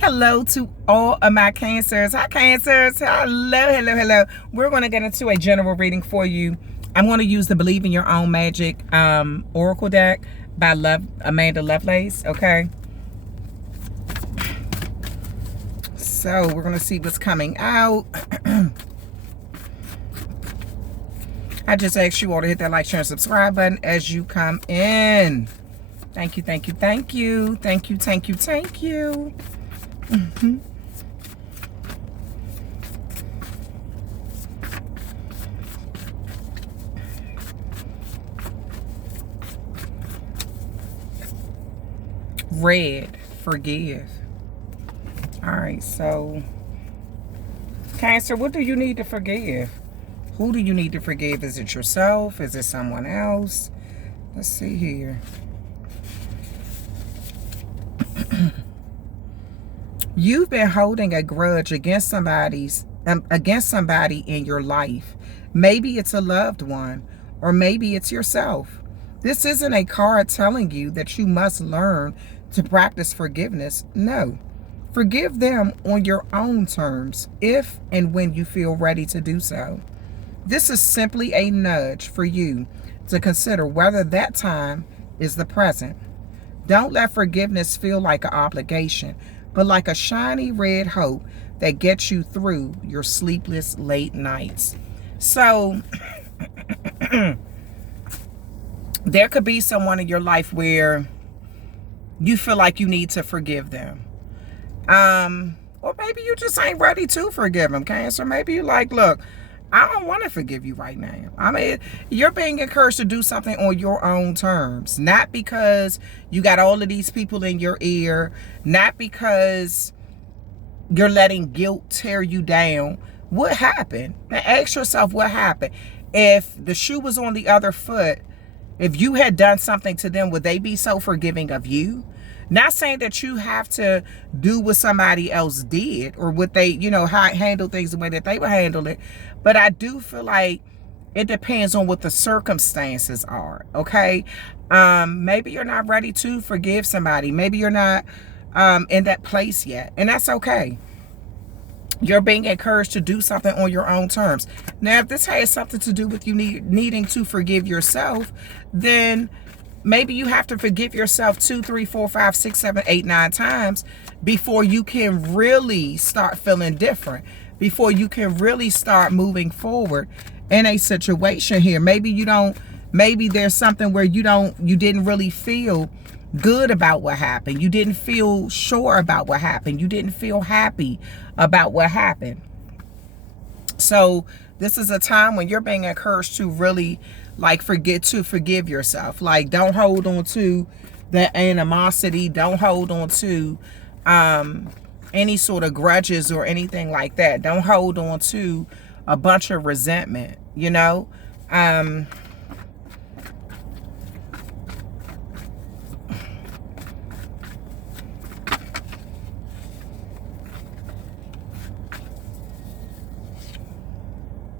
Hello to all of my Cancers. Hi, Cancers. Hello. We're going to get into a general reading for you. I'm going to use the Believe in Your Own Magic Oracle deck by Amanda Lovelace, okay? So we're going to see what's coming out. I just ask you all to hit that like, share, and subscribe button as you come in. Thank you. Red, forgive. All right, so Cancer, what do you need to forgive? Who do you need to forgive? Is it yourself? Is it someone else? Let's see here. You've been holding a grudge against somebody in your life. Maybe it's a loved one, or maybe it's yourself. This isn't a card telling you that you must learn to practice forgiveness. No. Forgive them on your own terms, if and when you feel ready to do so. This is simply a nudge for you to consider whether that time is the present. Don't let forgiveness feel like an obligation, but like a shiny red hope that gets you through your sleepless late nights. So there could be someone in your life where you feel like you need to forgive them. Or maybe you just ain't ready to forgive them, Cancer. Maybe you're like, look, I don't want to forgive you right now. I mean, you're being encouraged to do something on your own terms. Not because you got all of these people in your ear. Not because you're letting guilt tear you down. What happened? Now ask yourself what happened. If the shoe was on the other foot, if you had done something to them, would they be so forgiving of you? Not saying that you have to do what somebody else did or what they, handle things the way that they would handle it. But I do feel like it depends on what the circumstances are, okay? Maybe you're not ready to forgive somebody. Maybe you're not in that place yet, and that's okay. You're being encouraged to do something on your own terms. Now, if this has something to do with you needing to forgive yourself, then maybe you have to forgive yourself 2, 3, 4, 5, 6, 7, 8, 9 times before you can really start feeling different, before you can really start moving forward in a situation here. Maybe there's something where you didn't really feel good about what happened. You didn't feel sure about what happened. You didn't feel happy about what happened. So this is a time when you're being encouraged to really forgive yourself. Like, don't hold on to the animosity. Don't hold on to any sort of grudges or anything like that. Don't hold on to a bunch of resentment,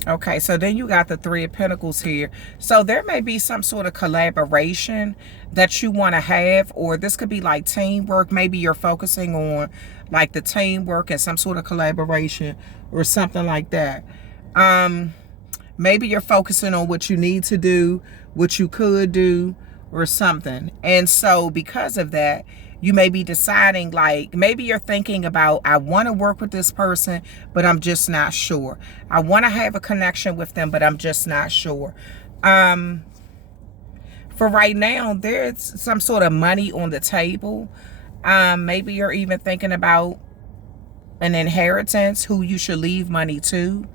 Okay, so then you got the Three of Pentacles here. So there may be some sort of collaboration that you want to have, or this could be like teamwork. Maybe you're focusing on like the teamwork and some sort of collaboration or something like that. Maybe you're focusing on what you need to do, what you could do, or something. And so because of that, you may be deciding, like, maybe you're thinking about, I want to work with this person, but I'm just not sure. I want to have a connection with them, but I'm just not sure. For right now, there's some sort of money on the table. Maybe you're even thinking about an inheritance, who you should leave money to.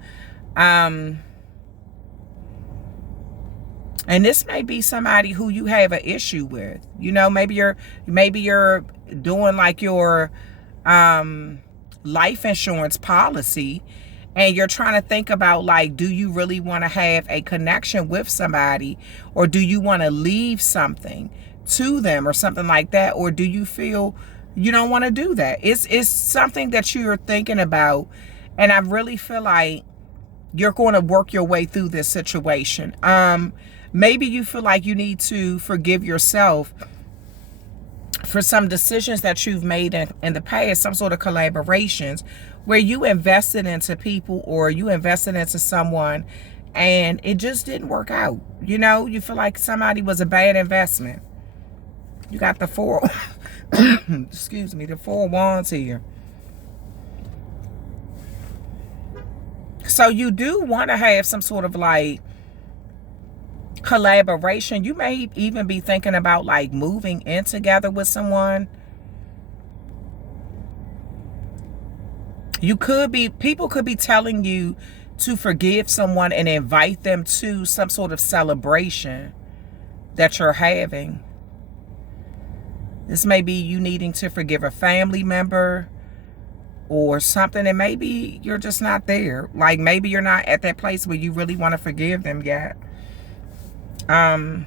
And this may be somebody who you have an issue with. Maybe you're doing like your life insurance policy, and you're trying to think about, like, do you really want to have a connection with somebody, or do you want to leave something to them or something like that, or do you feel you don't want to do that? It's something that you're thinking about, and I really feel like you're going to work your way through this situation. Maybe you feel like you need to forgive yourself for some decisions that you've made in the past, some sort of collaborations where you invested into people or you invested into someone and it just didn't work out. You know, you feel like somebody was a bad investment. You got the four, excuse me, the 4 wands here. So you do want to have some sort of like collaboration. You may even be thinking about like moving in together with someone. People could be telling you to forgive someone and invite them to some sort of celebration that you're having. This may be you needing to forgive a family member or something, and maybe you're just not there. Like maybe you're not at that place where you really want to forgive them yet. The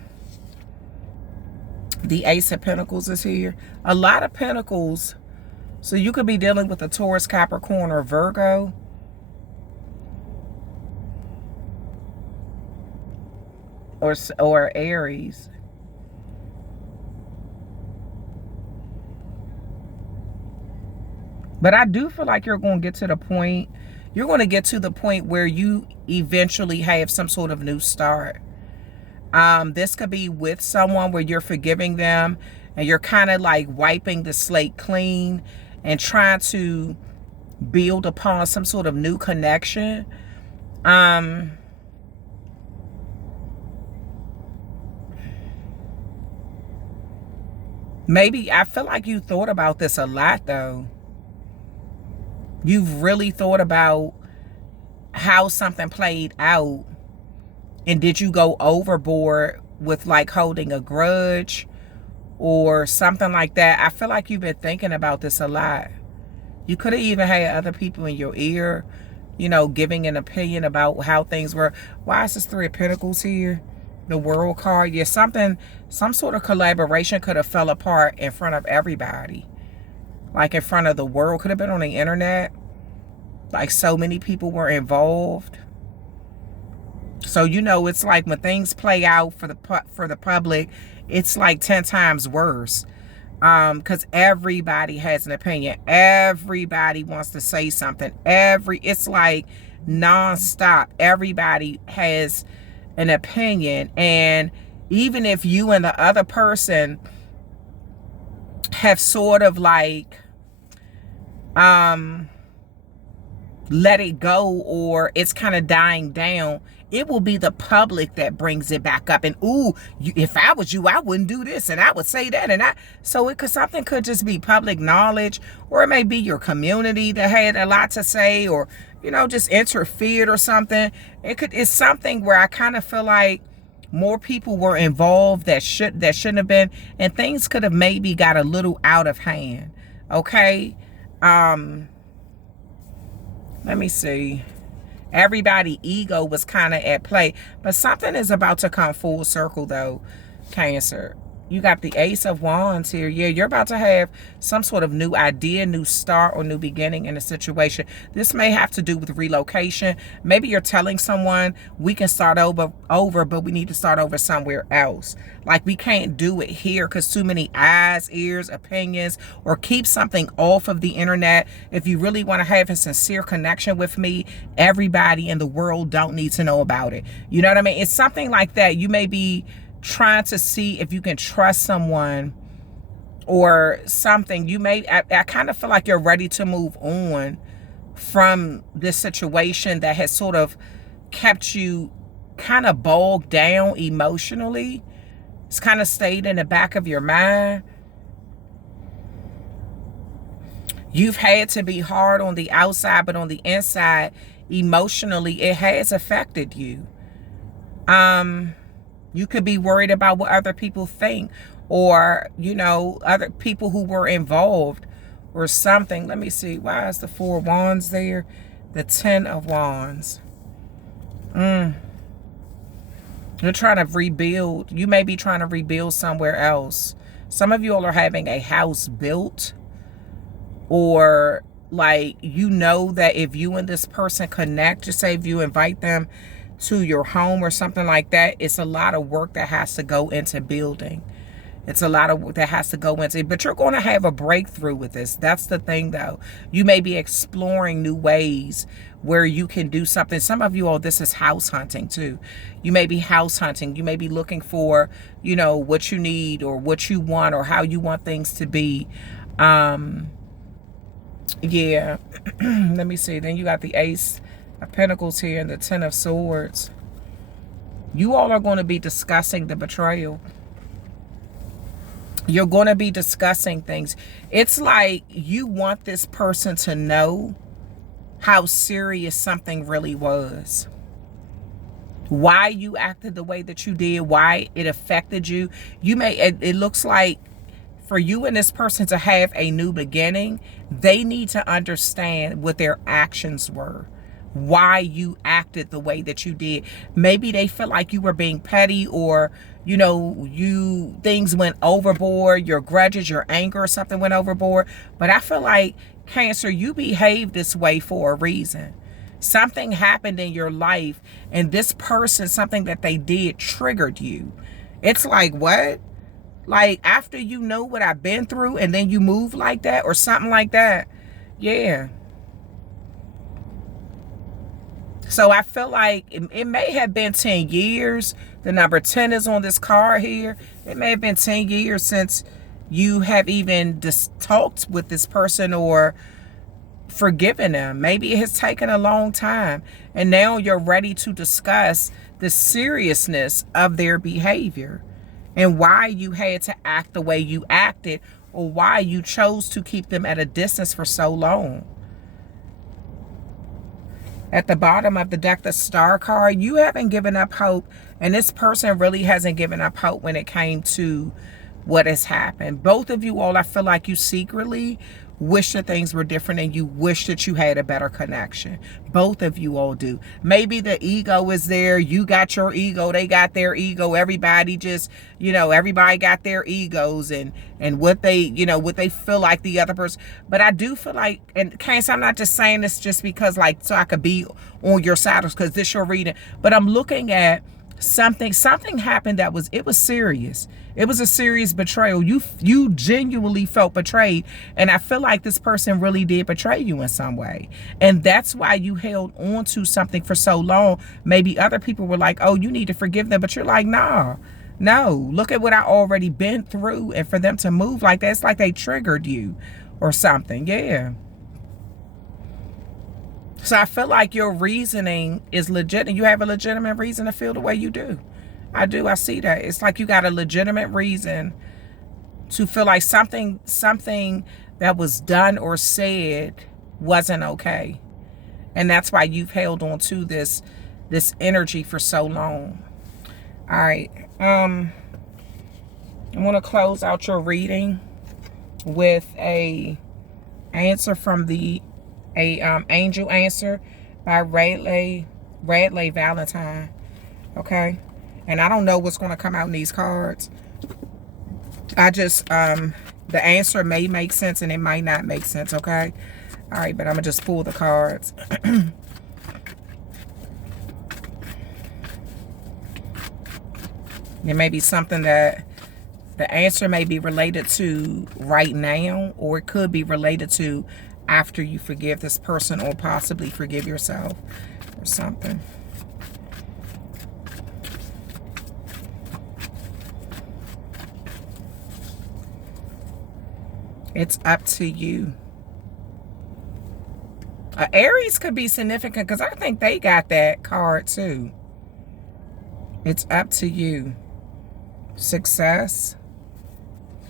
Ace of Pentacles is here. A lot of Pentacles. So you could be dealing with a Taurus, Capricorn, or Virgo. Or Aries. But I do feel like you're going to get to the point where you eventually have some sort of new start. This could be with someone where you're forgiving them and you're kind of like wiping the slate clean and trying to build upon some sort of new connection. Maybe, I feel like you thought about this a lot though. You've really thought about how something played out. And did you go overboard with like holding a grudge or something like that? I feel like you've been thinking about this a lot. You could have even had other people in your ear, you know, giving an opinion about how things were. Why is this 3 of Pentacles here? The World card. Yeah, some sort of collaboration could have fell apart in front of everybody. Like in front of the world. Could have been on the internet. Like so many people were involved. So, you know, it's like when things play out for the public, it's like 10 times worse. Because everybody has an opinion. Everybody wants to say something. It's like nonstop. Everybody has an opinion. And even if you and the other person have sort of like let it go, or it's kind of dying down, it will be the public that brings it back up. And ooh, if I was you, I wouldn't do this and I would say that. And something could just be public knowledge, or it may be your community that had a lot to say, or, you know, just interfered or something. It's something where I kind of feel like more people were involved that shouldn't have been, and things could have maybe got a little out of hand. Okay. Let me see. Everybody's ego was kind of at play. But something is about to come full circle, though, Cancer. You got the Ace of Wands here. Yeah, you're about to have some sort of new idea, new start, or new beginning in a situation. This may have to do with relocation. Maybe you're telling someone we can start over, but we need to start over somewhere else. Like we can't do it here because too many eyes, ears, opinions, or keep something off of the internet. If you really want to have a sincere connection with me, everybody in the world don't need to know about it. You know what I mean? It's something like that. You may be trying to see if you can trust someone or something. I kind of feel like you're ready to move on from this situation that has sort of kept you kind of bogged down emotionally. It's kind of stayed in the back of your mind. You've had to be hard on the outside, but on the inside, emotionally, it has affected you. You could be worried about what other people think, or, you know, other people who were involved or something. Let me see. Why is the 4 of Wands there? The 10 of Wands. You're trying to rebuild. You may be trying to rebuild somewhere else. Some of you all are having a house built, or like, you know that if you and this person connect, just say if you invite them to your home or something like that, it's a lot of work that has to go into building. It's a lot of that has to go into it. But you're going to have a breakthrough with this. That's the thing, though. You may be exploring new ways where you can do something. Some of you, oh, this is house hunting too. You may be house hunting. You may be looking for, you know, what you need or what you want or how you want things to be. Yeah. Let me see. Then you got the Ace of Pentacles here and the Ten of Swords. You all are going to be discussing the betrayal. You're going to be discussing things. It's like you want this person to know how serious something really was. Why you acted the way that you did, why it affected you. You may, it looks like for you and this person to have a new beginning, they need to understand what their actions were. Why you acted the way that you did. Maybe they feel like you were being petty, or you know, things went overboard, your grudges, your anger or something went overboard. But I feel like, Cancer, you behave this way for a reason. Something happened in your life and this person, something that they did triggered you. It's like, what? Like, after you know what I've been through and then you move like that or something like that. Yeah. So I feel like it may have been 10 years. The number 10 is on this card here. It may have been 10 years since you have even talked with this person or forgiven them. Maybe it has taken a long time. And now you're ready to discuss the seriousness of their behavior and why you had to act the way you acted, or why you chose to keep them at a distance for so long. At the bottom of the deck, the Star card, you haven't given up hope. And this person really hasn't given up hope when it came to what has happened. Both of you all, I feel like you secretly wish that things were different and you wish that you had a better connection. Both of you all do. Maybe the ego is there. You got your ego. They got their ego. Everybody just, you know, everybody got their egos and what they, you know, what they feel like the other person. But I do feel like, and Cancer, I'm not just saying this just because, like, so I could be on your side because this your reading, but I'm looking at something happened that was serious. It was a serious betrayal. You genuinely felt betrayed, and I feel like this person really did betray you in some way, and that's why you held on to something for so long. Maybe other people were like, oh, you need to forgive them, but you're like, nah, no, look at what I already been through, and for them to move like that, it's like they triggered you or something. Yeah. So I feel like your reasoning is legit, and you have a legitimate reason to feel the way you do. I do. I see that. It's like you got a legitimate reason to feel like something that was done or said wasn't okay. And that's why you've held on to this energy for so long. All right. I want to close out your reading with a answer from the angel answer by Radley Valentine. Okay, and I don't know what's going to come out in these cards. I just the answer may make sense and it might not make sense. Okay, all right, but I'm gonna just pull the cards. There may be something that the answer may be related to right now, or it could be related to after you forgive this person, or possibly forgive yourself or something. It's up to you. Aries could be significant because I think they got that card too. It's up to you. Success.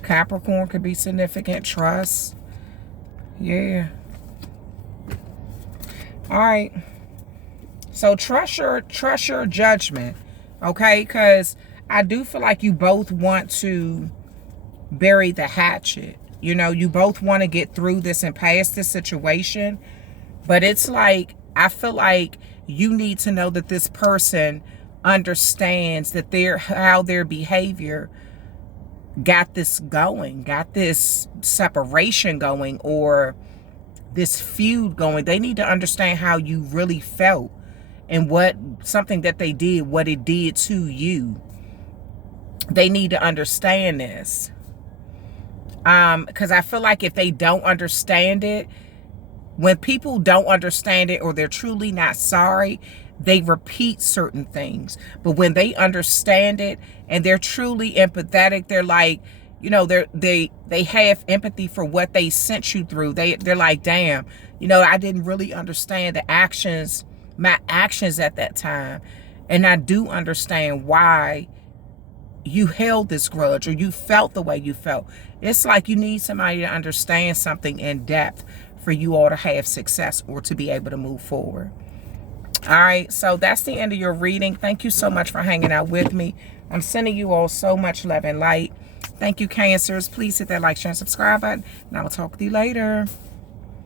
Capricorn could be significant. Trust. Yeah. All right. So trust your judgment, okay? Because I do feel like you both want to bury the hatchet. You know, you both want to get through this and past this situation. But it's like, I feel like you need to know that this person understands that how their behavior got this going, got this separation going, or this feud going. They need to understand how you really felt and what something that they did, what it did to you. they need to understand this. Because I feel like if they don't understand it, when people don't understand it or they're truly not sorry, they repeat certain things. But when they understand it and they're truly empathetic, they're like, you know, they have empathy for what they sent you through. They're like, damn, you know, I didn't really understand my actions at that time. And I do understand why you held this grudge or you felt the way you felt. It's like you need somebody to understand something in depth for you all to have success or to be able to move forward. All right, so that's the end of your reading. Thank you so much for hanging out with me. I'm sending you all so much love and light. Thank you, Cancers. Please hit that like, share, and subscribe button, and I will talk with you later.